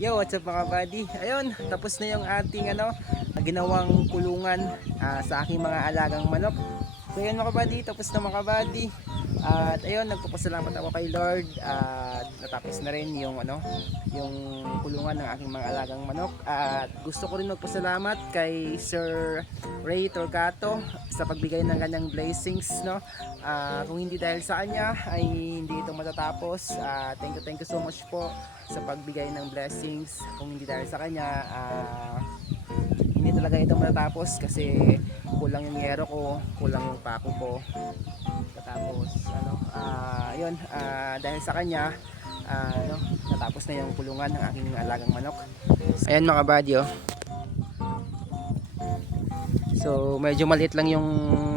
Yo, what's up mga buddy? Ayun, tapos na yung ating ano, ginawang kulungan ah, sa aking mga alagang manok. So yun mga buddy, tapos na mga buddy. At ayun, nagpapasalamat ako kay Lord at natapos na rin yung ano, yung kulungan ng aking mga alagang manok. At gusto ko rin magpasalamat kay Sir Ray Torcato sa pagbigay ng kanyang blessings, no? Ah, kung hindi dahil sa kanya ay hindi ito matatapos. Ah, thank you, thank you so much po sa pagbigay ng blessings. Kung hindi dahil sa kanya, ah, hindi talaga ito matatapos kasi kulang yung yero ko, kulang yung pako ko. Tapos ano, ah, yun, ah, dahil sa kanya, ah, ano, natapos na yung kulungan ng aking alagang manok. Ayan mga buddy, oh. So medyo maliit lang yung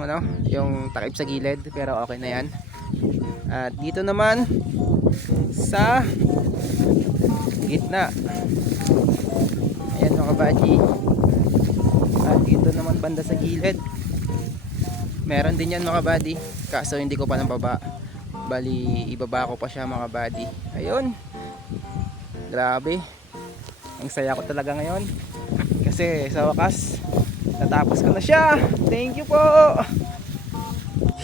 ano, yung takip sa gilid pero okay na 'yan. At dito naman sa gitna. Ayan mga buddy. Dito naman banda sa gilid. Meron din yan mga buddy. Kaso hindi ko pa nababa. Bali ibaba ko pa siya mga buddy. Ayun. Grabe. Ang saya ko talaga ngayon. Kasi sa wakas natapos ko na siya. Thank you po.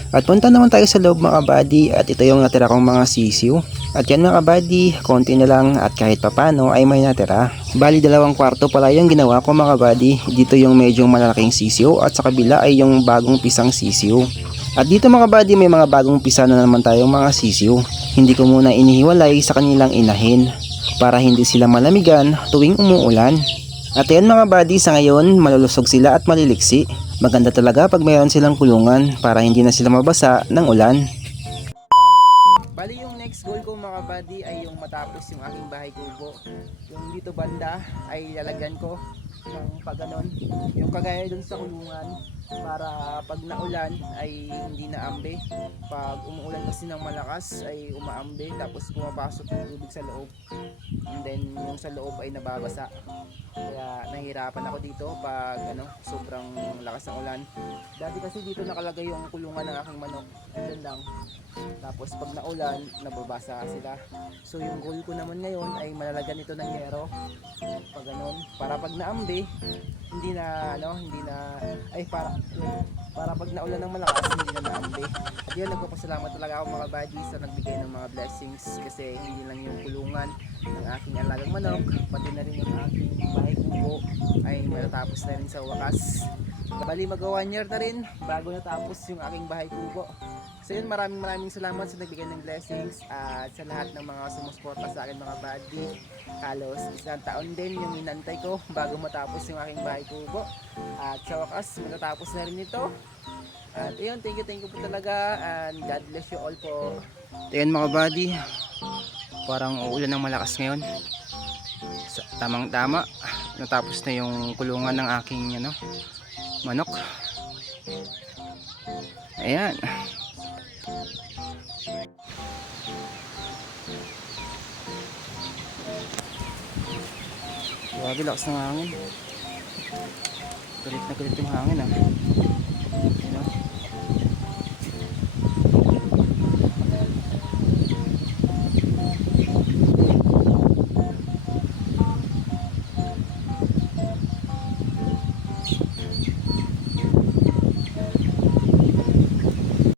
At punta naman tayo sa loob mga buddy at ito yung natira kong mga sisiw. At yan mga buddy, konti na lang at kahit papano ay may natira. Bali dalawang kwarto pala yung ginawa ko mga buddy. Dito yung medyo malalaking sisiw at sa kabila ay yung bagong pisang sisiw. At dito mga buddy may mga bagong pisa na naman tayong mga sisiw. Hindi ko muna inihiwalay sa kanilang inahin para hindi sila malamigan tuwing umuulan. At yan mga buddy, sa ngayon malulusog sila at maliliksi. Maganda talaga pag mayroon silang kulungan para hindi na sila mabasa ng ulan. Bali yung next goal ko mga buddy ay yung matapos yung aking bahay kubo. Yung dito banda ay lalagyan ko ng paganon. Yung kagaya dun sa kulungan para pag naulan ay hindi na ambe. Pag umuulan kasi ng malakas ay umaambe tapos pumapasok yung tubig sa loob. And then yung sa loob ay nababasa. Kaya nahihirapan ako dito pag ano, sobrang lakas ng ulan. Dati kasi dito nakalagay yung kulungan ng aking manok. Diyan lang. Tapos pag naulan, nababasa sila. So yung goal ko naman ngayon ay malalagyan ito ng yero. Pag ganun. Para pag naambi, hindi na ano, hindi na ay para para pag naulan ng malakas, hindi na naambi. At yun, nagpapasalamat talaga ako mga buddies sa nagbigay ng mga blessings kasi hindi lang yung kulungan ng aking alagang manok, pati na rin yung aking bahay kubo ay matatapos na rin sa wakas. Bali mag one year na rin bago natapos yung aking bahay kubo. So yun, maraming maraming salamat sa nagbigay ng blessings at sa lahat ng mga sumusuporta sa akin mga buddy. Halos isang taon din yung inantay ko bago matapos yung aking bahay kubo. At sa wakas, matatapos na rin ito. At yun, thank you, thank you po talaga and God bless you all po. Ayan mga buddy, parang uulan ng malakas ngayon. Sa, tamang tama, natapos na yung kulungan ng aking ano, manok. Ayan. Grabe, lakas ng hangin. Galit na galit yung hangin ah. Ayan, oh.